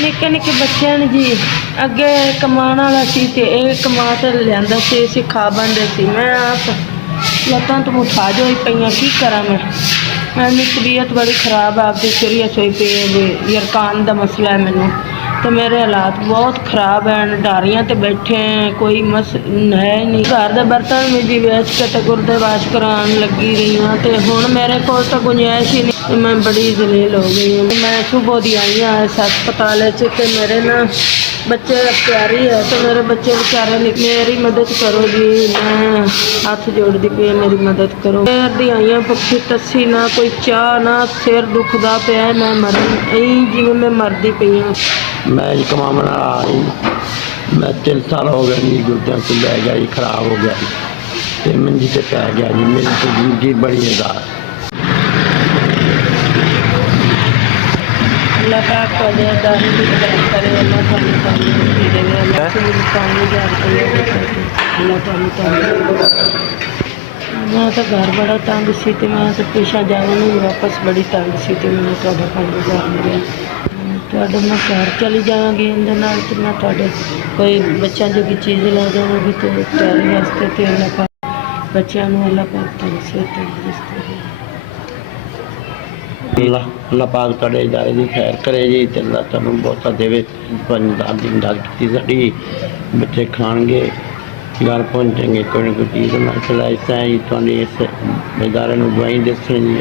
ਨਿੱਕੇ ਨਿੱਕੇ ਬੱਚਿਆਂ ਨੇ ਜੀ ਅੱਗੇ ਕਮਾਉਣ ਵਾਲਾ ਸੀ ਤੇ ਇਹ ਕਮਾ ਤੇ ਲਿਆਂਦਾ ਸੀ, ਅਸੀਂ ਖਾ ਬੰਦੇ ਸੀ। ਮੈਂ ਆਪ ਲੱਤਾਂ ਤੋਂ ਮੁਤਾਜ ਹੋਈ ਪਈਆਂ, ਕੀ ਕਰਾਂ ਮੈਂ। ਮੇਰੀ ਤਬੀਅਤ ਬੜੀ ਖਰਾਬ ਹੈ, ਆਪਦੀ ਸੀਰੀਅਸ ਹੋਈ ਪਈ ਹੈ ਵੀ ਯਰਕਾਨ ਦਾ ਮਸਲਾ ਹੈ ਮੈਨੂੰ, ਤੇ ਮੇਰੇ ਹਾਲਾਤ ਬਹੁਤ ਖਰਾਬ ਹਨ। ਡਾਰੀਆਂ ਤੇ ਬੈਠੇ हैं, कोई मस है नहीं। घर के बर्तन में जी वेच के तो गुरदे वाश करान लगी रही हूँ, तो हुण मेरे को तो गुंजाइश ही नहीं। मैं बड़ी जलील हो गई हूँ। मैं सुबह दी आई हाँ इस हस्पताल च, मेरे ना बच्चे प्यारी है, तो मेरे बच्चे बेचारे मेरी मदद करो जी। मैं हाथ जोड़ती पई, मेरी मदद करो। पैर दी आई हाँ पक्की तस्सी, ना कोई चाह ना सिर दुखदा पिया, मैं मरन जिवें मैं मरदी पई हाँ। मैं जी कमावन आई, मैं 3 साल हो गए जी, गुर्दियाँ से लै गया जी, खराब हो गया जी, तो मंजी से पै गया जी। मेरी तकलीफ जी बड़ी है। अल्लाह पाक को दे दारू की तरफ करे, अल्लाह थानू तंदुरुस्ती देवे, अल्लाह खून पानी जार अल्लाह थानू तंदुरुस्ती। मैं तो घर बड़ा तंग सी, तो मैं तो पेशा जाने नहीं वापस बड़ी तंग सी, तो मैंने तुहाडा 5000 मिलिया। तुहाडे मैं घर चली जावांगी, इहदे नाल ते मैं तुहाडे कोई बच्चों जोगी चीज़ ला देवांगी, तो त्यारी वास्ते ते अल्लाह पाक बच्चों नूं अल्लाह पाक तंदुरुस्ती देवे। अल्लाह पाक तुहाडे इदारे की खैर करे जी, ते अल्लाह तुहानू बहुता देवे। 5000 की इमदाद की साडी, बच्चे खाएंगे, घर पहुँचेंगे, कोई ना कोई चीज़ मैं चला। इस तरह ही तुहाडी इस इदारे नूं दुआई दस्सण जी।